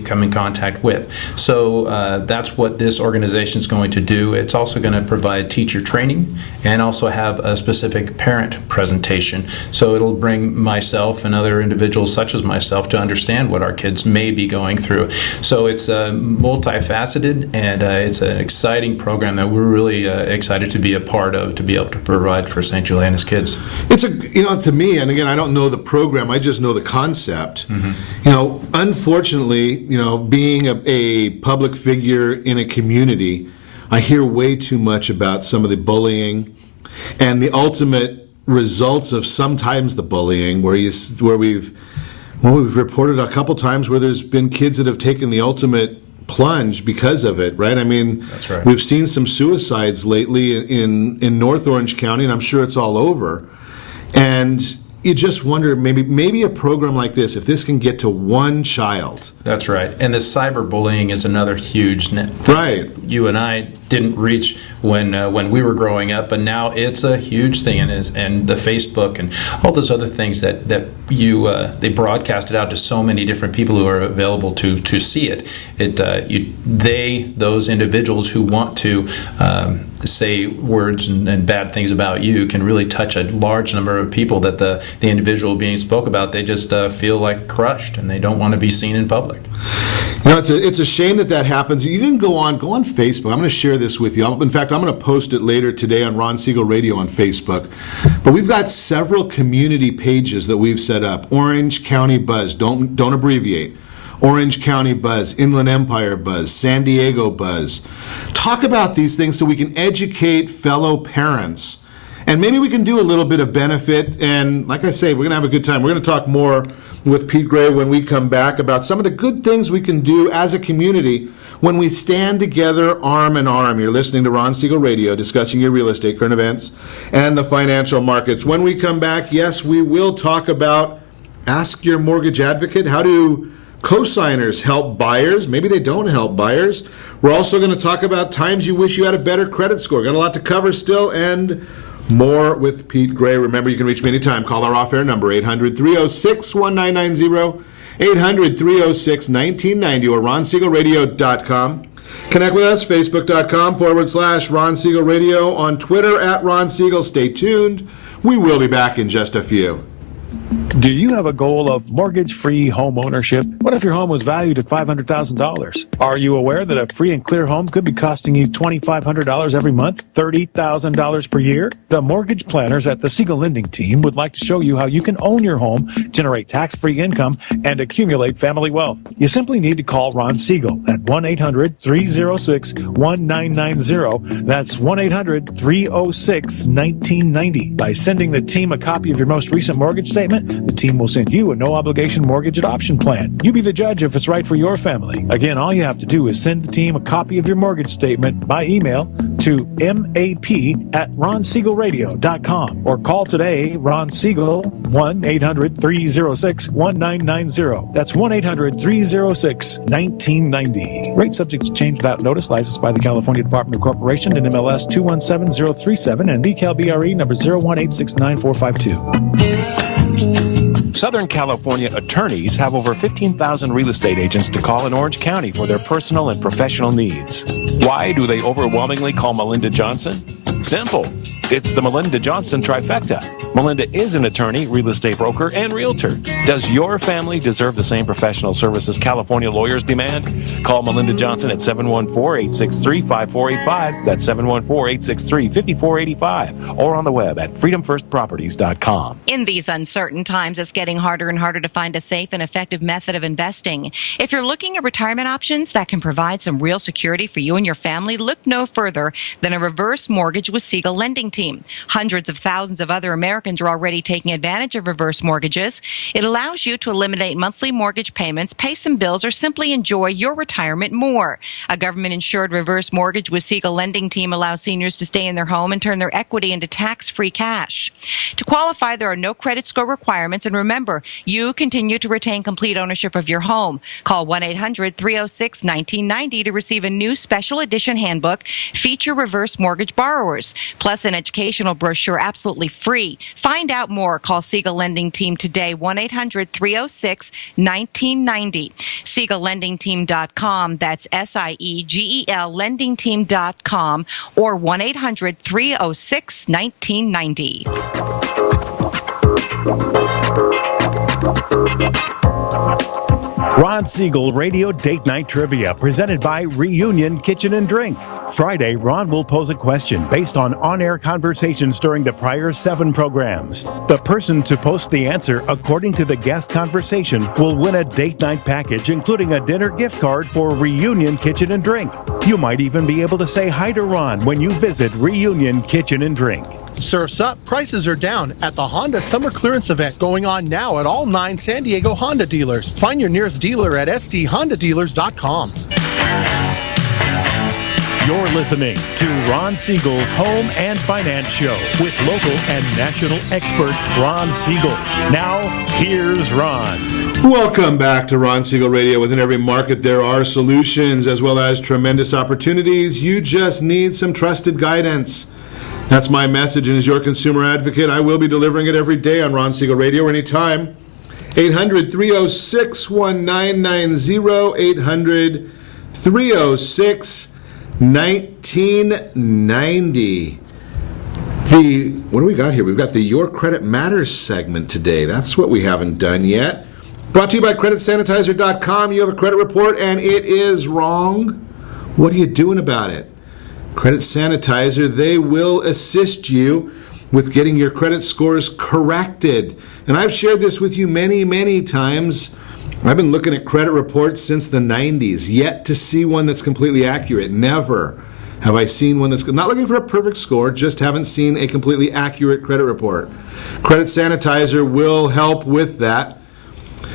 come in contact with. So that's what this organization is going to do. It's also going to provide teacher training and also have a specific parent presentation. So it'll bring myself and other individuals such as myself to understand what our kids may be going through. So it's multifaceted, and it's an exciting program that we're really excited to be a part of, to be able to provide for St. Juliana's kids. It's to me, and again, I don't know the program, I just know the concept. Mm-hmm. Unfortunately, being a public figure in a community, I hear way too much about some of the bullying and the ultimate results of sometimes the bullying, where we've reported a couple times where there's been kids that have taken the ultimate plunge because of it, right? I mean, that's right. We've seen some suicides lately in North Orange County, and I'm sure it's all over. And you just wonder, maybe a program like this, if this can get to one child. That's right. And the cyberbullying is another huge thing. Right. You and I didn't reach when we were growing up, but now it's a huge thing, and the Facebook and all those other things that they broadcast it out to so many different people who are available to see it. Those individuals who want to say words and bad things about you can really touch a large number of people that the individual being spoke about, they just feel like crushed and they don't want to be seen in public. It's a shame that happens. You can go on Facebook. I'm going to share this with you. In fact, I'm going to post it later today on Ron Siegel Radio on Facebook. But we've got several community pages that we've set up. Orange County Buzz, don't abbreviate. Orange County Buzz, Inland Empire Buzz, San Diego Buzz. Talk about these things so we can educate fellow parents. And maybe we can do a little bit of benefit. And like I say, we're going to have a good time. We're going to talk more with Pete Gray when we come back about some of the good things we can do as a community when we stand together arm in arm. You're listening to Ron Siegel Radio, discussing your real estate, current events, and the financial markets. When we come back, yes, we will talk about Ask Your Mortgage Advocate. How do co-signers help buyers? Maybe they don't help buyers. We're also going to talk about times you wish you had a better credit score. Got a lot to cover still, and more with Pete Gray. Remember, you can reach me anytime. Call our off-air number, 800-306-1990, 800-306-1990, or ronsiegelradio.com. Connect with us, facebook.com/Ron Siegel Radio, on Twitter @Ron Siegel. Stay tuned. We will be back in just a few. Do you have a goal of mortgage-free home ownership? What if your home was valued at $500,000? Are you aware that a free and clear home could be costing you $2,500 every month, $30,000 per year? The mortgage planners at the Siegel Lending Team would like to show you how you can own your home, generate tax-free income, and accumulate family wealth. You simply need to call Ron Siegel at 1-800-306-1990. That's 1-800-306-1990. By sending the team a copy of your most recent mortgage statement, the team will send you a no-obligation mortgage adoption plan. You be the judge if it's right for your family. Again, all you have to do is send the team a copy of your mortgage statement by email to map@ronsiegelradio.com or call today Ron Siegel 1-800-306-1990. That's 1-800-306-1990. Rate subject to change without notice. Licensed by the California Department of Corporation in MLS 217037 and BCAL number 018694452. Southern California attorneys have over 15,000 real estate agents to call in Orange County for their personal and professional needs. Why do they overwhelmingly call Melinda Johnson? Simple. It's the Melinda Johnson trifecta. Melinda is an attorney, real estate broker, and realtor. Does your family deserve the same professional services California lawyers demand? Call Melinda Johnson at 714-863-5485. That's 714-863-5485. Or on the web at freedomfirstproperties.com. In these uncertain times, it's getting harder and harder to find a safe and effective method of investing. If you're looking at retirement options that can provide some real security for you and your family, look no further than a reverse mortgage with Siegel Lending Team. Hundreds of thousands of other Americans are already taking advantage of reverse mortgages. It allows you to eliminate monthly mortgage payments, pay some bills, or simply enjoy your retirement more. A government-insured reverse mortgage with Siegel Lending Team allows seniors to stay in their home and turn their equity into tax-free cash. To qualify, there are no credit score requirements, and remember, you continue to retain complete ownership of your home. Call 1-800-306-1990 to receive a new special edition handbook, Feature Reverse Mortgage Borrowers, plus an educational brochure absolutely free. Find out more. Call Siegel Lending Team today, 1-800-306-1990. SiegelLendingTeam.com. That's SIEGEL LendingTeam.com or 1-800-306-1990. Ron Siegel Radio Date Night Trivia, presented by Reunion Kitchen and Drink. Friday, Ron will pose a question based on on-air conversations during the prior 7 programs. The person to post the answer according to the guest conversation will win a date night package, including a dinner gift card for Reunion Kitchen and Drink. You might even be able to say hi to Ron when you visit Reunion Kitchen and Drink. Surf's up. Prices are down at the Honda Summer Clearance event going on now at all 9 San Diego Honda dealers. Find your nearest dealer at sdhondadealers.com. You're listening to Ron Siegel's Home and Finance Show with local and national expert Ron Siegel. Now, here's Ron. Welcome back to Ron Siegel Radio. Within every market, there are solutions as well as tremendous opportunities. You just need some trusted guidance. That's my message, and as your consumer advocate, I will be delivering it every day on Ron Siegel Radio or anytime. 800-306-1990, 800-306-1990. What do we got here? We've got the Your Credit Matters segment today. That's what we haven't done yet. Brought to you by CreditSanitizer.com. You have a credit report and it is wrong. What are you doing about it? Credit Sanitizer, they will assist you with getting your credit scores corrected. And I've shared this with you many, many times. I've been looking at credit reports since the 90s, yet to see one that's completely accurate. Never have I seen one that's not looking for a perfect score, just haven't seen a completely accurate credit report. Credit Sanitizer will help with that.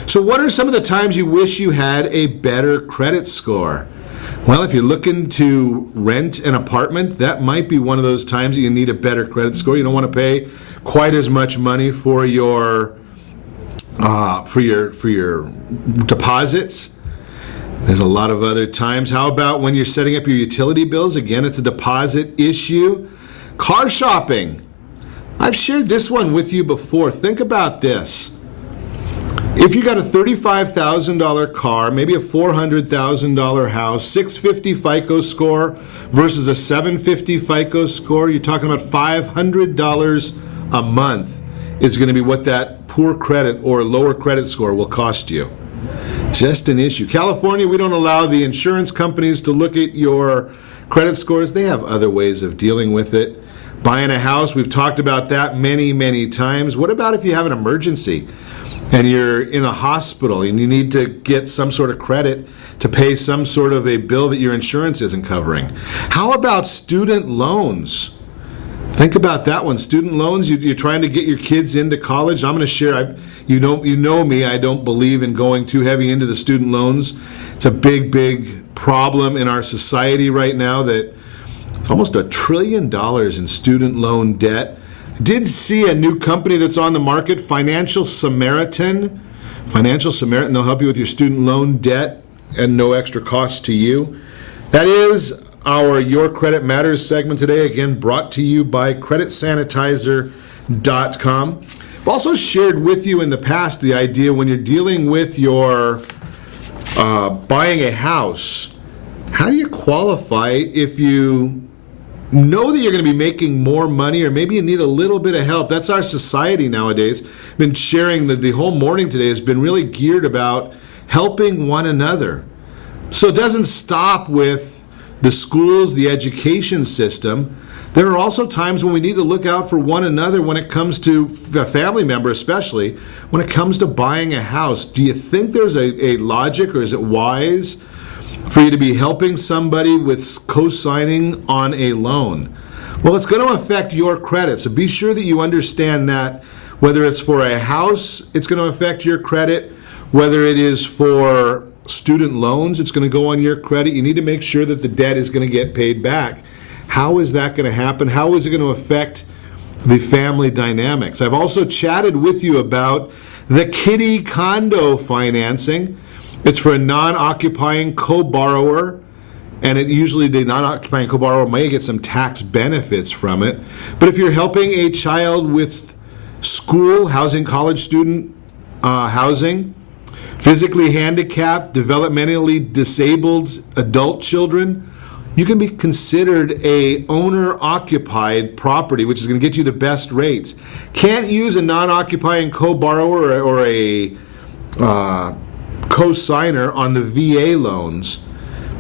So what are some of the times you wish you had a better credit score? Well, if you're looking to rent an apartment, that might be one of those times that you need a better credit score. You don't want to pay quite as much money for your deposits. There's a lot of other times. How about when you're setting up your utility bills? Again, it's a deposit issue. Car shopping. I've shared this one with you before. Think about this. If you got a $35,000 car, maybe a $400,000 house, 650 FICO score versus a 750 FICO score, you're talking about $500 a month is going to be what that poor credit or lower credit score will cost you. Just an issue. California, we don't allow the insurance companies to look at your credit scores. They have other ways of dealing with it. Buying a house, we've talked about that many, many times. What about if you have an emergency and you're in a hospital and you need to get some sort of credit to pay some sort of a bill that your insurance isn't covering? How about student loans? Think about that one. Student loans, you're trying to get your kids into college. I'm going to share, you know me, I don't believe in going too heavy into the student loans. It's a big, big problem in our society right now that it's almost $1 trillion in student loan debt. Did see a new company that's on the market, Financial Samaritan. They'll help you with your student loan debt and no extra cost to you. That is our Your Credit Matters segment today, again brought to you by CreditSanitizer.com. I've also shared with you in the past the idea when you're dealing with your buying a house, how do you qualify if you know that you're going to be making more money or maybe you need a little bit of help? That's our society nowadays. I've been sharing that the whole morning today has been really geared about helping one another. So it doesn't stop with the schools, the education system. There are also times when we need to look out for one another when it comes to a family member, especially when it comes to buying a house. Do you think there's a logic, or is it wise for you to be helping somebody with co-signing on a loan? Well, it's going to affect your credit, so be sure that you understand that. Whether it's for a house, it's going to affect your credit. Whether it is for student loans, it's going to go on your credit. You need to make sure that the debt is going to get paid back. How is that going to happen? How is it going to affect the family dynamics? I've also chatted with you about the kiddie condo financing. It's for a non-occupying co-borrower, and usually the non-occupying co-borrower may get some tax benefits from it. But if you're helping a child with school housing, college student housing, physically handicapped, developmentally disabled adult children, you can be considered a owner-occupied property, which is going to get you the best rates. Can't use a non-occupying co-borrower or a co-signer on the VA loans.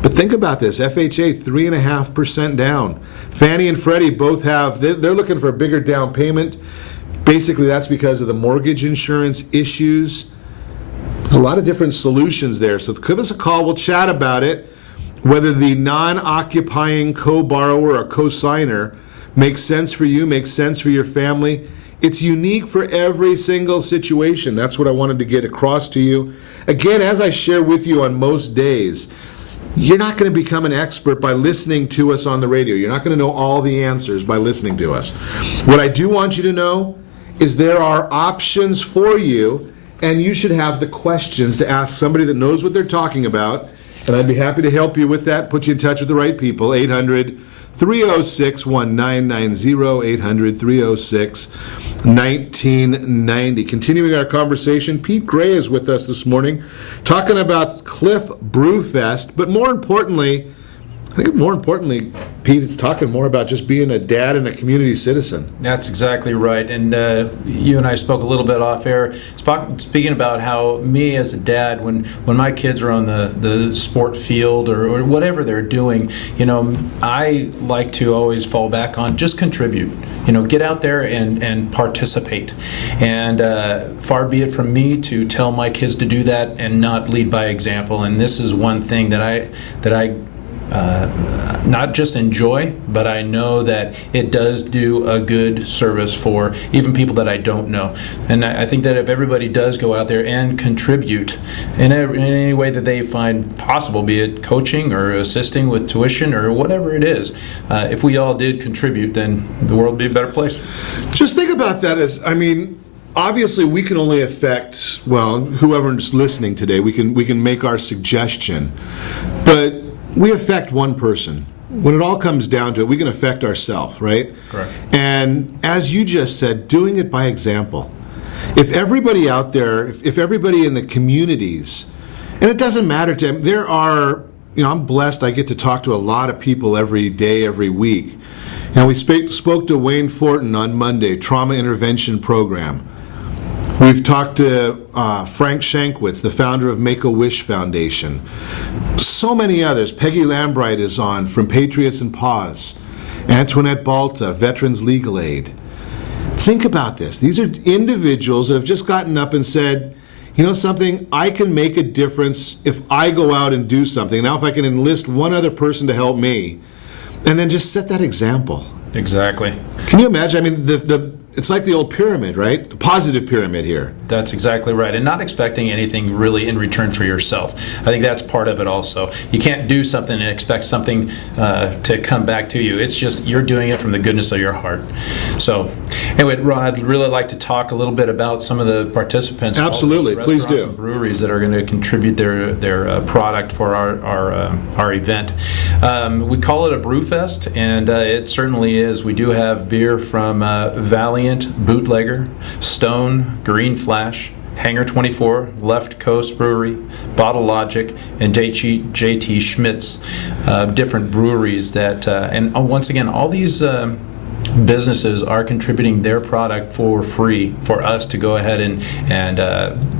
But think about this, FHA 3.5% down. Fannie and Freddie both have, they're looking for a bigger down payment. Basically that's because of the mortgage insurance issues. There's a lot of different solutions there. So give us a call, we'll chat about it. Whether the non-occupying co-borrower or co-signer makes sense for you, makes sense for your family. It's unique for every single situation. That's what I wanted to get across to you. Again, as I share with you on most days, You're not going to become an expert by listening to us on the radio. You're not going to know all the answers by listening to us. What I do want you to know is there are options for you, and you should have the questions to ask somebody that knows what they're talking about, and I'd be happy to help you with that, put you in touch with the right people. 800-306-1990, 800-306-1990. Continuing our conversation, Pete Gray is with us this morning talking about Cliff Brewfest, but more importantly, Pete, it's talking more about just being a dad and a community citizen. That's exactly right. And you and I spoke a little bit off air, speaking about how me as a dad, when my kids are on the sport field or whatever they're doing, I like to always fall back on just contribute. Get out there and participate. And far be it from me to tell my kids to do that and not lead by example. And this is one thing that I not just enjoy, but I know that it does do a good service for even people that I don't know. And I think that if everybody does go out there and contribute in any way that they find possible, be it coaching or assisting with tuition or whatever it is, if we all did contribute, then the world would be a better place. Just think about that as, obviously we can only affect, whoever's listening today, we can make our suggestion, but we affect one person. When it all comes down to it, we can affect ourselves, right? Correct. And as you just said, doing it by example. If everybody out there, if everybody in the communities, and it doesn't matter to them, there are, I'm blessed, I get to talk to a lot of people every day, every week. We spoke to Wayne Fortin on Monday, Trauma Intervention Program. We've talked to Frank Shankwitz, the founder of Make-A-Wish Foundation. So many others. Peggy Lambright is on from Patriots and Paws. Antoinette Balta, Veterans Legal Aid. Think about this. These are individuals that have just gotten up and said, something, I can make a difference if I go out and do something. Now if I can enlist one other person to help me, and then just set that example. Exactly. Can you imagine? It's like the old pyramid, right? The positive pyramid here. That's exactly right. And not expecting anything really in return for yourself. I think that's part of it also. You can't do something and expect something to come back to you. It's just you're doing it from the goodness of your heart. So anyway, Ron, I'd really like to talk a little bit about some of the participants. Absolutely. Please do. And breweries that are going to contribute their product for our event. We call it a brew fest, and it certainly is. We do have beer from Valiant, Bootlegger, Stone, Green Flash, Hangar 24, Left Coast Brewery, Bottle Logic, and JT Schmidt's, different breweries that, and once again, all these businesses are contributing their product for free for us to go ahead and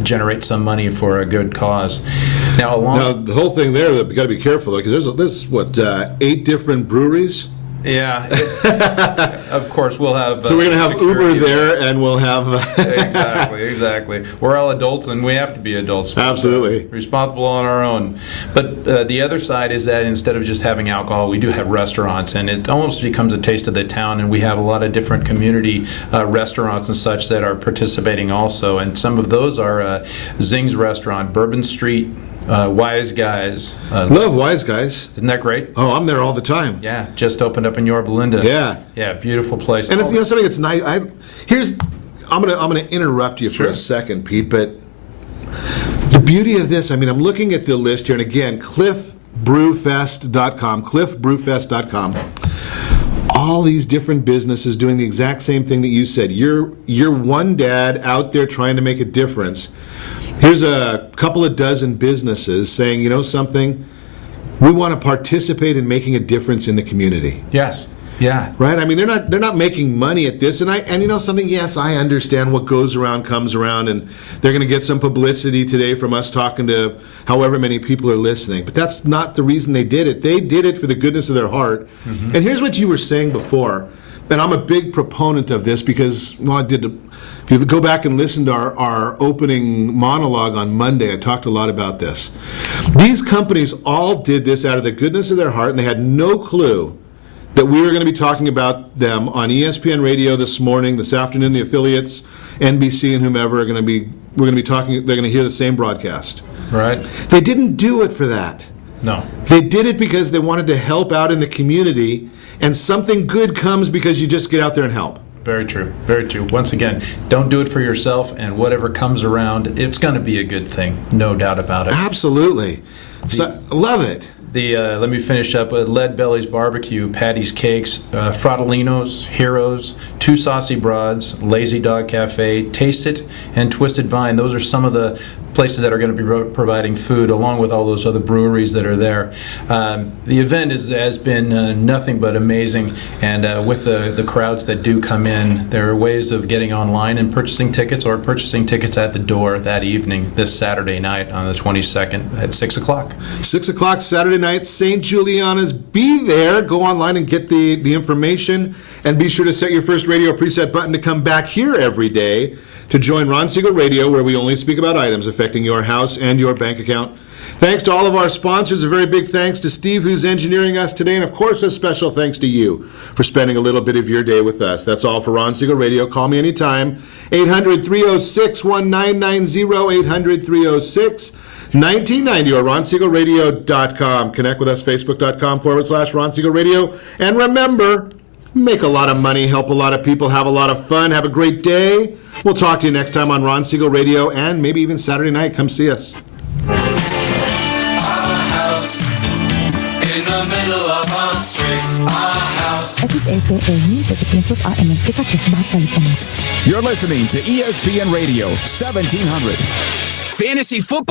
generate some money for a good cause. Now the whole thing there, we've got to be careful though, because there's 8 different breweries. Yeah, of course we'll have. So we're going to have Uber there, and we'll have. Exactly. We're all adults, and we have to be adults. Absolutely responsible on our own. But the other side is that instead of just having alcohol, we do have restaurants, and it almost becomes a taste of the town. And we have a lot of different community restaurants and such that are participating also. And some of those are Zing's Restaurant, Bourbon Street. Wise Guys. Love Wise Guys. Isn't that great? Oh, I'm there all the time. Yeah, just opened up in Yorba Linda. Yeah, beautiful place. And it's, something that's nice. I'm gonna interrupt you for a second, Pete. But the beauty of this, I'm looking at the list here, and again, CliffBrewFest.com, CliffBrewFest.com. All these different businesses doing the exact same thing that you said. You're one dad out there trying to make a difference. Here's a couple of dozen businesses saying, something, we want to participate in making a difference in the community. Yes. Yeah. Right? They're not making money at this, and something, yes, I understand what goes around comes around, and they're going to get some publicity today from us talking to however many people are listening. But that's not the reason they did it. They did it for the goodness of their heart. Mm-hmm. And here's what you were saying before, and I'm a big proponent of this because, if you go back and listen to our opening monologue on Monday, I talked a lot about this. These companies all did this out of the goodness of their heart, and they had no clue that we were going to be talking about them on ESPN Radio this morning, this afternoon. The affiliates, NBC and whomever, we're going to be talking. They're going to hear the same broadcast. Right. They didn't do it for that. No. They did it because they wanted to help out in the community, and something good comes because you just get out there and help. Very true. Very true. Once again, don't do it for yourself, and whatever comes around, it's going to be a good thing. No doubt about it. Absolutely. So, love it. Let me finish up with Lead Belly's Barbecue, Patty's Cakes, Fratellino's, Heroes, Two Saucy Broads, Lazy Dog Cafe, Taste It, and Twisted Vine. Those are some of the places that are going to be providing food, along with all those other breweries that are there. The event has been nothing but amazing, and with the crowds that do come in, there are ways of getting online and purchasing tickets, or purchasing tickets at the door that evening, this Saturday night on the 22nd at 6 o'clock. 6 o'clock Saturday night, St. Juliana's. Be there. Go online and get the information, and be sure to set your first radio preset button to come back here every day to join Ron Siegel Radio, where we only speak about items affecting your house and your bank account. Thanks to all of our sponsors. A very big thanks to Steve, who's engineering us today, and of course a special thanks to you for spending a little bit of your day with us. That's all for Ron Siegel Radio. Call me anytime. 800-306-1990, 800-306-1990, or ronsiegelradio.com. Connect with us, facebook.com/Ron Siegel Radio. And remember, make a lot of money, help a lot of people, have a lot of fun, have a great day. We'll talk to you next time on Ron Siegel Radio, and maybe even Saturday night. Come see us. Our house in the middle of our street. Our house. XAPA 1700 AM Baja California. You're listening to ESPN Radio 1700. Fantasy football.